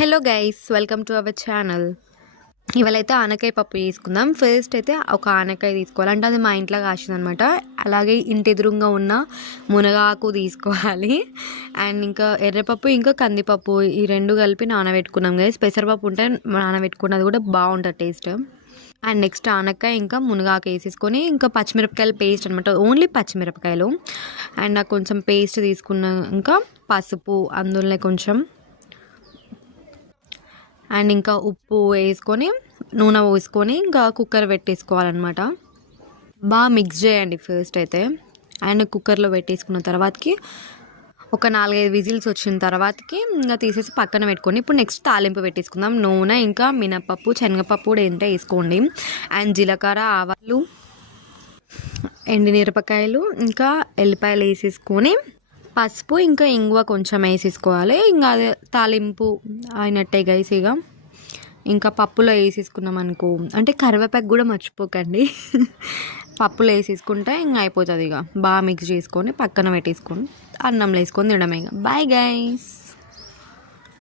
Hello guys, welcome to our channel. ఇవాళైతే ఆనకాయ పప్పు చేసుకుందాం. ఫస్ట్ అయితే ఒక ఆనకాయ తీసుకోవాలి, అంటే అది మా ఇంట్లో కాసిందనమాట. అలాగే ఇంటి ఎదురుగా ఉన్న మునగాకు తీసుకోవాలి. అండ్ ఇంకా ఎర్రపప్పు ఇంకా కందిపప్పు ఈ రెండు కలిపి నానబెట్టుకున్నాం గైస్. పెసరపప్పు ఉంటే నానబెట్టుకున్నది కూడా బాగుంటుంది టేస్ట్. అండ్ నెక్స్ట్ ఆనకాయ ఇంకా మునగాకు వేసేసుకొని ఇంకా పచ్చిమిరపకాయల పేస్ట్ అనమాట, ఓన్లీ పచ్చిమిరపకాయలు. అండ్ నాకు కొంచెం పేస్ట్ తీసుకున్నాక పసుపు, అందులోనే కొంచెం అండ్ ఇంకా ఉప్పు వేసుకొని నూనె పోసుకొని ఇంకా కుక్కర్ పెట్టేసుకోవాలన్నమాట. బాగా మిక్స్ చేయండి ఫస్ట్ అయితే. అండ్ కుక్కర్లో పెట్టేసుకున్న తర్వాతకి ఒక 4-5 విజిల్స్ వచ్చిన తర్వాతకి ఇంకా తీసేసి పక్కన పెట్టుకొని ఇప్పుడు నెక్స్ట్ తాలింపు పెట్టేసుకుందాం. నూనె ఇంకా మినపప్పు, శనగపప్పు కూడా ఏంటో వేసుకోండి. అండ్ జీలకర్ర, ఆవాలు, ఎండుమిరపకాయలు ఇంకా ఎల్లిపాయలు వేసేసుకొని పసుపు ఇంకా ఇంగువ కొంచెం వేసేసుకోవాలి. ఇంకా అదే తాలింపు అయినట్టే గైస్. ఇంకా పప్పులో వేసేసుకున్నాం అనుకో, అంటే కరివేపాకు కూడా మర్చిపోకండి. పప్పులో వేసేసుకుంటే ఇంకా అయిపోతుంది. బాగా మిక్స్ చేసుకొని పక్కన పెట్టేసుకొని అన్నంలో వేసుకొని తినడమే. Bye guys.